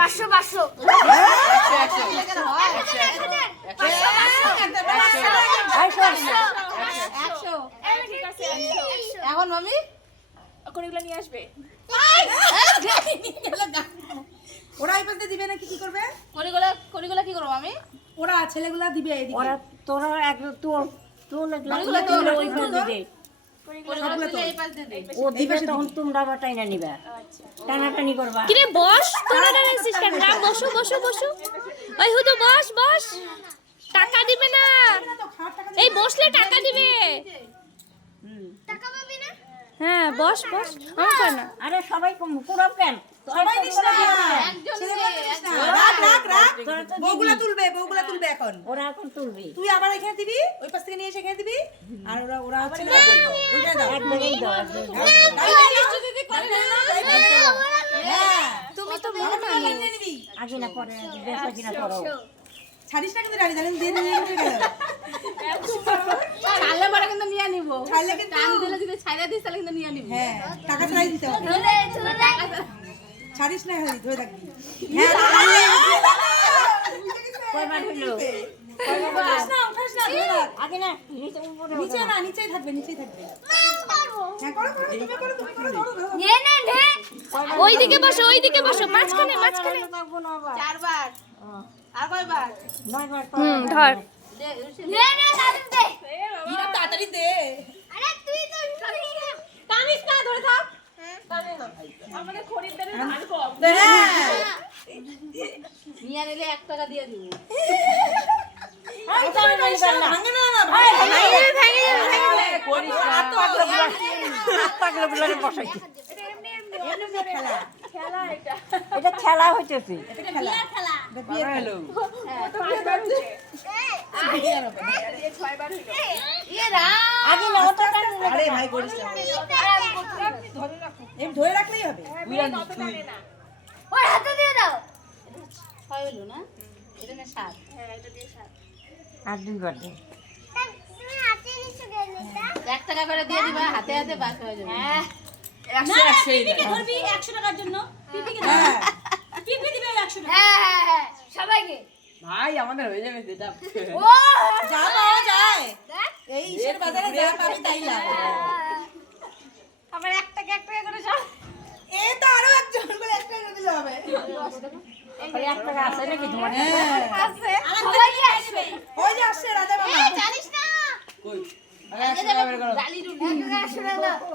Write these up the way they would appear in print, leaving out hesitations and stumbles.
500 500 এখন মামি কোনগুলো নিয়ে আসবে? ওরা এই পাশে দিবে নাকি কি করবে? কড়িগুলা কি করবো মামি? ওরা ছেলেগুলা দিবে এদিকে। ওরা তোরা এক তোর তোর কড়িগুলা তো ওই পাশ দিবে কড়িগুলা তুলে এই পাশ দিয়ে দে। ও দিবে তখন তোমরা আবার টাইনা নিবা টানাটানি করবা কিরে বস, তোরা দাঁড়াইছিস কেন? না বসো বসো বসো। ওই হুদু বস বস, টাকা দিবে না। এই বসলে টাকা দিবে। টাকা পাবি না? হ্যাঁ বস বস। আমাকে না। আরে সবাই কুড়াব কেন সবাই দিস না। রাখ রাখ রাখ। বউগুলা তুলবে এখন। ওরা এখন তুলবি তুই আবার এখানে দিবি, ওই পাশ থেকে নিয়ে এসে এখানে দিবি। আর ওরা ছেলে ওইটা দাও। এক জায়গায় দাও এক জায়গায় হ্যাঁ, তুমি তো আবার তোরা নিয়ে নিবি। আগে না পরে বেশ কিনা করো ছাড়িস না কিন্তু রানী, জানেন দিয়ে দিয়ে গেল। ছাড়লে পরে কিন্তু নিয়ে নিবো। ছাড়লে কিন্তু টান দিলে যদি ছাইড়া দিস তাহলে কিন্তু নিয়ে নিবো। হ্যাঁ, টাকা ছাড়াই দিতে হবে। ছাড়িস না খালি ধরে থাকবি। হ্যাঁ, কয়বার হলো উঠাস না ধরে রাখ। আগে না নিচে উপরে নিচে না, নিচেই থাকবে। হ্যাঁ, করো তুমি করো। নে নে নে। ওইদিকে বসো মাঝখানে থাকবো না আবার 4 বার। আর কয়বার? 9 বার ধর। দে নে নে দাদু দে। ইরা তাড়াতাড়ি দে। আরে তুই তো টানিস না ধরে থাক। হ্যাঁ। নিয়ে নিলে 1 টাকা দিয়ে দিব। ভাঙে না না, ভাই। পাগলা বুলারে বসাইছি এটা খেলা হইতেছে আগে না ওটা আরে ভাই করিস না। এম ধরে রাখলেই হবে। ওর হাতে দিয়ে দাও। 6 হলো না? এটা না 7। আর 2 বার দে তুমি হাতে নিছো কেন এটা? 1 টাকা করে দিয়ে দিবা, হাতে হাতে বাস হয়ে যাবে। হ্যাঁ। হ্যাঁ সবাইকে। ভাই আমাদের হয়ে যাবে সেটা ও যা পাওয়া যায় দেখ। এই ঈশ্বর বাজারে যা পাবি তাই লাভ। আবার 1 টাকা করে সব। এই তো আরো একজন করে একটা করে দিলে হবে। ওই 1 টাকা আছে নাকি তোমার হ্যাঁ। আছে সবাইকে আসবে। ওই যে আসছে রাজা মামা। জানিস না? কই আরে 100 টাকা বের করো ডালি রুটি।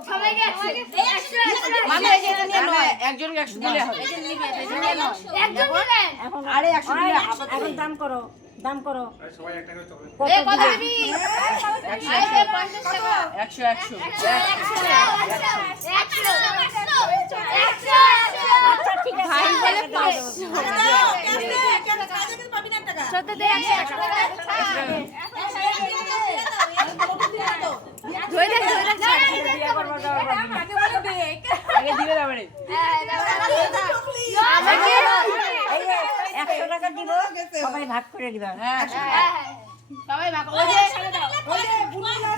সবাইকে আসবে। এই 100 মামা এই যে এটা নিয়ে নয়। একজনকে 100 দিলে হবে এই যে নিবে, এই যে নিয়ে নয়। একজন দিবেন। এখন আরে 100 দিলে এখন দাম করো এই কত দিবি? এই যে 50 টাকা। 100 100 আচ্ছা ঠিক আছে ভাই বলে 500 কেন কাজে কিন্তু পাবি না টাকা। সত্য দে 100 টাকা। ধরে দেখ বিয়ে করবা যাও আগে দিবে না মানে আমাকে এই 100 টাকা দিব সবাই ভাগ করে দিবা হ্যাঁ সবাই ভাগ। ওই যে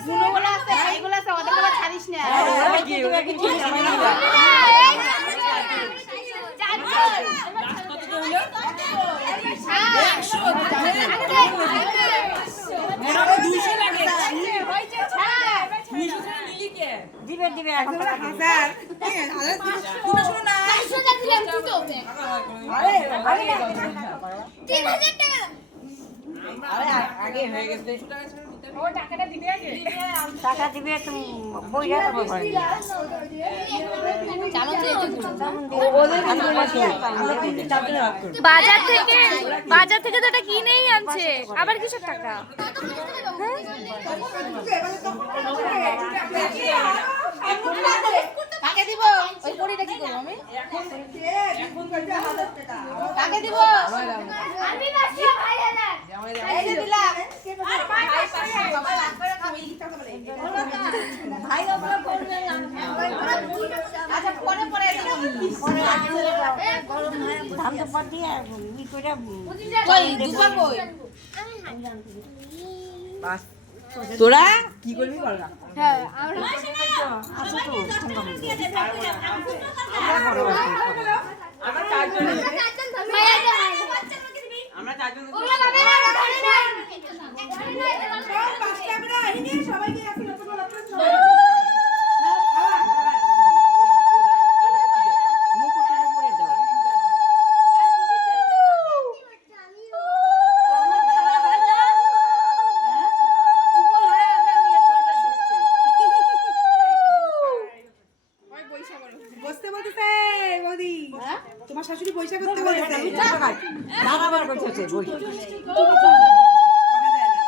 বুনোগুলো আছে, ভাইগুলো আছে, ওদের কথা ছাড়িস না। সবাই কি ওকে কি সবাই দিবা কত তো হলো আরে 200 লাগে। দিবে দিবে এখন টাকা দিবে। হাজার। আরে দুটো শুনো না। আরে তিন হাজার টাকা। আরে আগে হয়ে গেছে টাকা দিবে তুমি বইরা দেবো ঘরে চালন দিয়ে একটু দিবো। ওদের কি বলেছে আমরা কিন্তু চাপতে না বাজার থেকে তো এটা কিনেই আনছে, আবার কিসের টাকা? কাকে দিব? ওই কড়িটা কি করবো আমি? কাকে দিব? আমি বাসা ভাই আলাদা। এই যে দিলাম। আচ্ছা পরে পরে দিব। ধান তো পর দিয়ে ই করে কই দুপা কই? বাস তোরা কি করবি বল না হ্যাঁ আমরা আছে তো ঠান্ডা হয়ে যাবে। আমরা চারজন ভাই সব 5টা করে আহিনি সবাইকে আসি রসগোল্লা মুকুটের উপরে দাও বসতে বলতেছে বৌদি তোমার শাশুড়ি পয়সা করতে বলেছে বারবার করতেছে বই বলা যায় না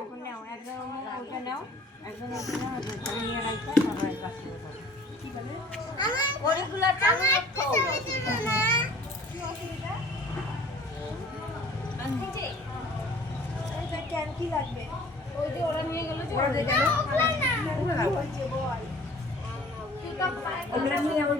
এখন নাও একদম ওটা নাও একদম ওটা নাও ওটা নিয়ে রাখো তারপরে কাজ করো ওইগুলা চামচ কি লাগবে ওরা যে কেন ওগুলা নিয়ে